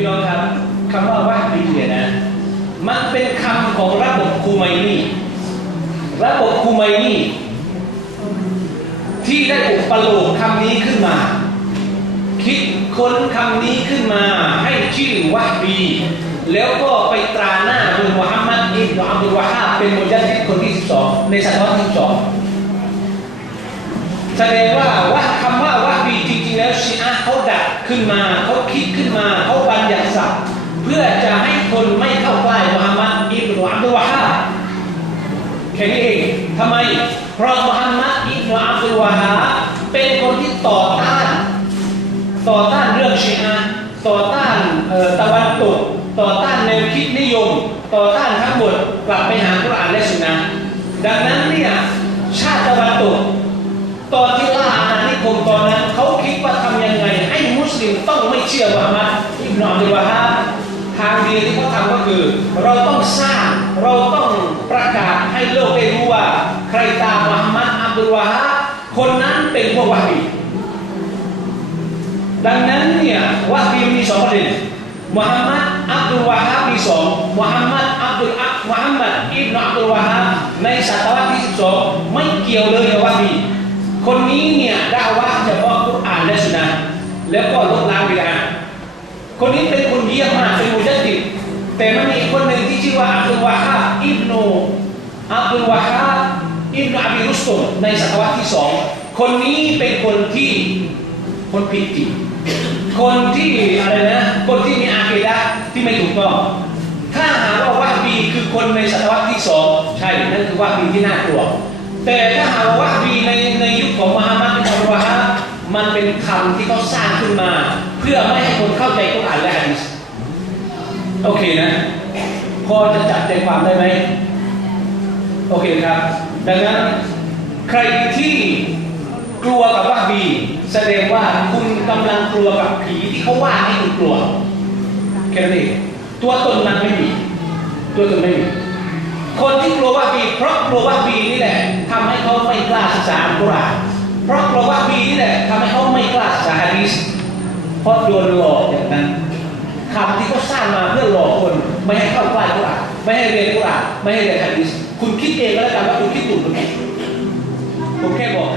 พี่น้องครับคำว่าวะฮบีเนี่ยนะมันเป็นคำของระบบคูไมนีระบบคูไมนีที่ได้อุปโลกคำนี้ขึ้นมา คิดค้นคำนี้ขึ้นมา ให้ชื่อวะฮบีแล้วก็ไปตราหน้าคุณมุฮัมมัดอิบนุอับดุลวะฮาเป็นมุจัดดิคนที่ 12 ในศตวรรษที่12แสดงว่าว่าคำว่าวะฮบีจริงๆแล้วชีอะห์เขาดัดขึ้นมา พื่อจะให้คนไม่เข้าใกล้มุฮัมมัดอิบนุอับดุลวะฮาบแค่นี้เองทำไม เพราะมุฮัมมัดอิบนุอับดุลวะฮาบเป็นคนที่ต่อต้าน ต่อต้านเรื่องชีอะห์ต่อต้านตะวันตก ต่อต้านแนวคิดนิยม ต่อต้านทั้งหมดกลับไปหากุรอานและสุนนะดังนั้นเนี่ยชาติตะวันตก ตอนที่ล่าอาณานิคมตอนนั้นเขาคิดว่าทำยังไง ให้มุสลิมต้องไม่เชื่อมุฮัมมัดอิบนุอับดุลวะฮาบ ทางเดียวที่เขาทำก็คือ เราต้องสร้างเราต้องประกาศให้โลกได้รู้ว่า ใครตามมุฮัมมัดอับดุลวะฮาบคนนั้นเป็นพวกวะฮีดังนั้นเนี่ยวะฮีมีสองประเด็นมุฮัมมัดอับดุลวาฮาบมีสองมุฮัมมัดอับดุลอับมุฮัมมัดอิบนุอับดุลวาฮาบในศตวรรษที่12ไม่เกี่ยวเลยกับวะฮีคนนี้เนี่ยด่าว่าเฉพาะกุรอานและสุนนะแล้วก็ลบล้างบิดา คนนี้เป็นคนเยี่ยมมากเป็นมุจัดดิดแต่มันมีคนหนึ่งที่ชื่อว่าอับดุลวาฮาอิบนุอับดุลวาฮาอิบนุอับดุรุสตุมในศตวรรษที่สองคนนี้เป็นคนที่คนผิดจริงคนที่อะไรนะคนที่มีอาเกดะที่ไม่ถูกต้องถ้าหากว่าวะบีคือคนในศตวรรษที่สองใช่นั่นคือวะบีที่น่ากลัวแต่ถ้าหากว่าวะบีในในยุคของมหามัดอิบนุวะฮามันเป็นคำที่เขาสร้างขึ้นมา เพื่อไม่ให้คนเข้าใจกุรอานและฮะดีษโอเคนะ พอจะจับใจความได้ไหมโอเคครับ ดังนั้นใครที่กลัวกับวะฮบีแสดงว่าคุณกำลังกลัวกับผีที่เขาว่าให้คุณกลัวแค่นั้นเองตัวตนมันไม่มี ตัวตนไม่มี คนที่กลัววะฮบีเพราะกลัววะฮบีนี่แหละทำให้เขาไม่กล้าศึกษาอัลกุรอานเพราะกลัววะฮบีนี่แหละทำให้เขาไม่กล้าศึกษาฮะดีษ เพราะโดนหลอกอย่างนั้นคำที่เขาสร้างมาเพื่อหลอกคน ไม่ให้เข้าใกล้กุรอานไม่ให้เรียนกุรอานไม่ให้เรียนฮะดิษคุณคิดเองก็แล้วกันว่าคุณคิดถูกหรือผิดผมแค่บอก